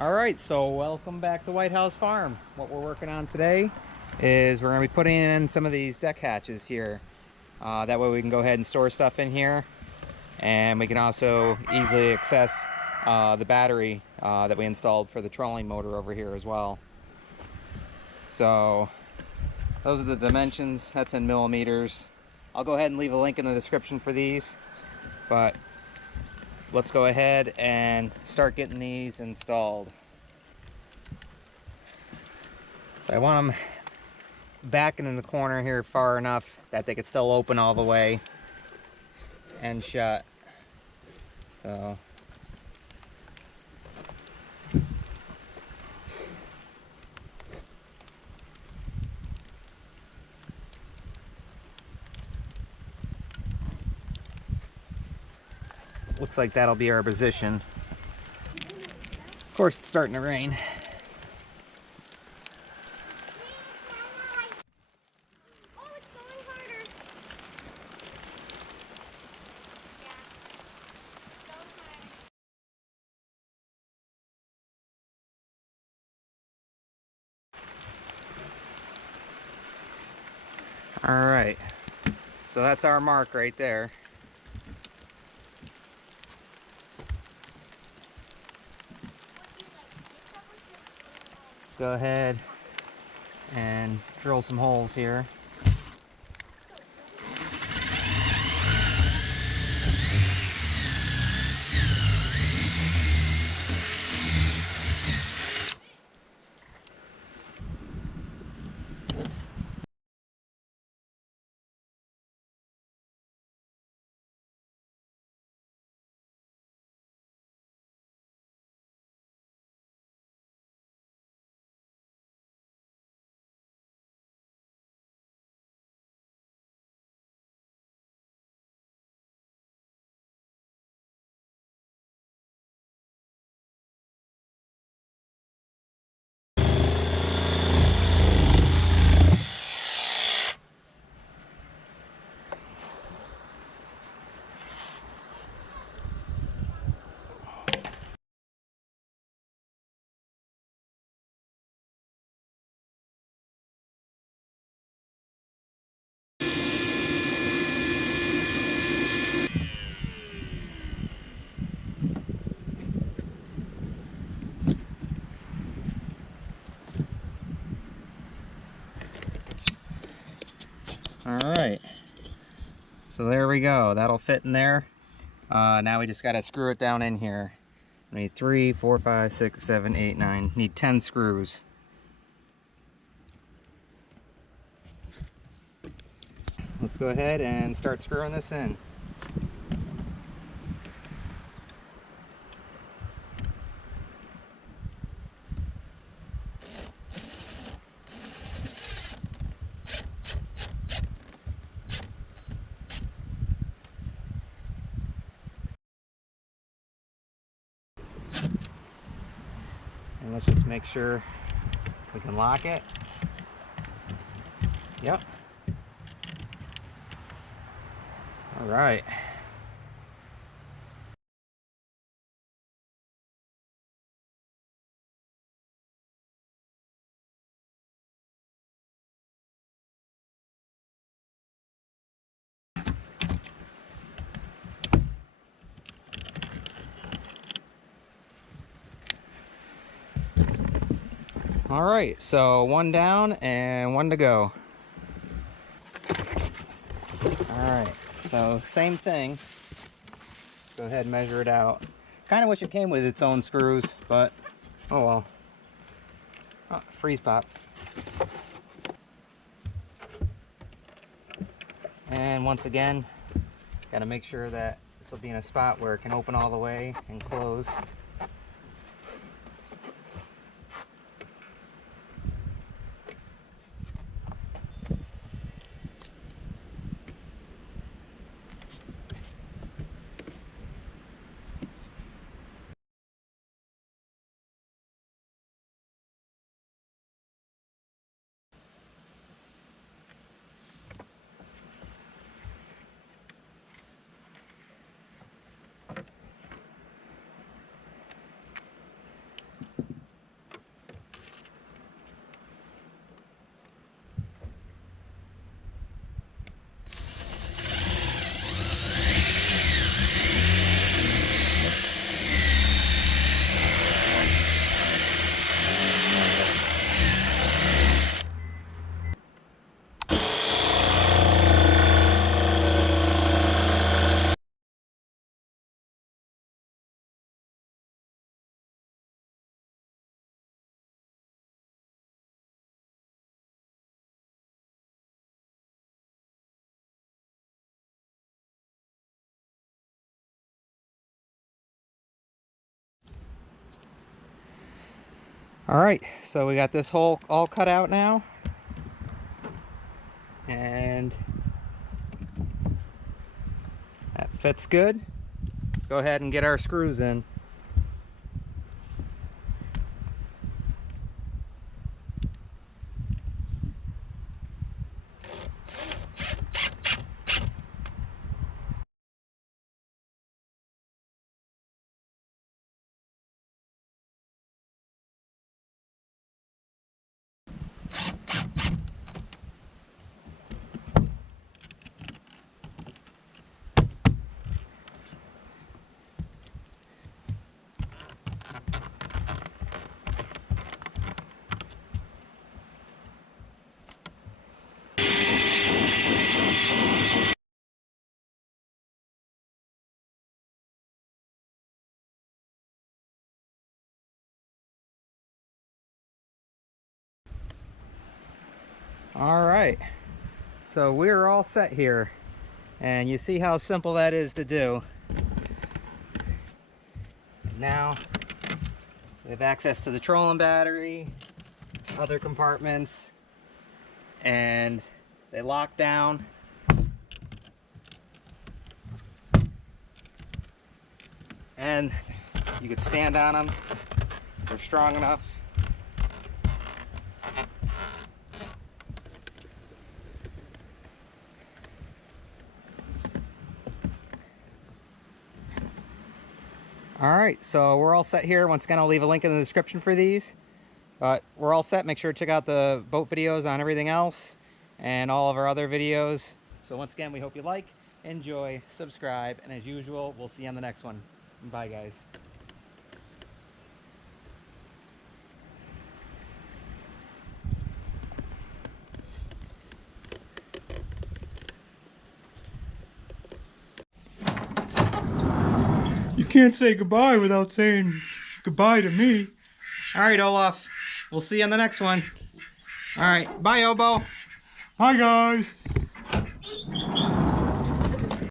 Alright, so welcome back to White House Farm. What we're working on today is we're going to be putting in some of these deck hatches here. That way we can go ahead and store stuff in here, and we can also easily access the battery that we installed for the trolling motor over here as well. So those are the dimensions. That's in millimeters. I'll go ahead and leave a link in the description for these, but let's go ahead and start getting these installed. So I want them backing in the corner here far enough that they could still open all the way and shut. So looks like that'll be our position. Of course, it's starting to rain. All right, so that's our mark right there. Let's go ahead and drill some holes here. All right, so there we go. That'll fit in there. Now we just got to screw it down in here. We need 3, 4, 5, 6, 7, 8, 9. Need 10 screws. Let's go ahead and start screwing this in. And let's just make sure we can lock it. Yep. All right. All right, so one down and one to go. All right, so same thing. Let's go ahead and measure it out. Kind of wish it came with its own screws, but oh well. Oh, freeze pop. And once again, got to make sure that this will be in a spot where it can open all the way and close. All right, so we got this hole all cut out now, and that fits good. Let's go ahead and get our screws in. All right, so we're all set here, and you see how simple that is to do. Now we have access to the trolling battery, other compartments, and they lock down. And you could stand on them. They're strong enough. All right, so we're all set here. Once again, I'll leave a link in the description for these. But we're all set. Make sure to check out the boat videos on everything else and all of our other videos. So once again, we hope you like, enjoy, subscribe, and as usual, we'll see you on the next one. Bye, guys. You can't say goodbye without saying goodbye to me. All right, Olaf. We'll see you on the next one. All right. Bye, Obo. Hi, guys.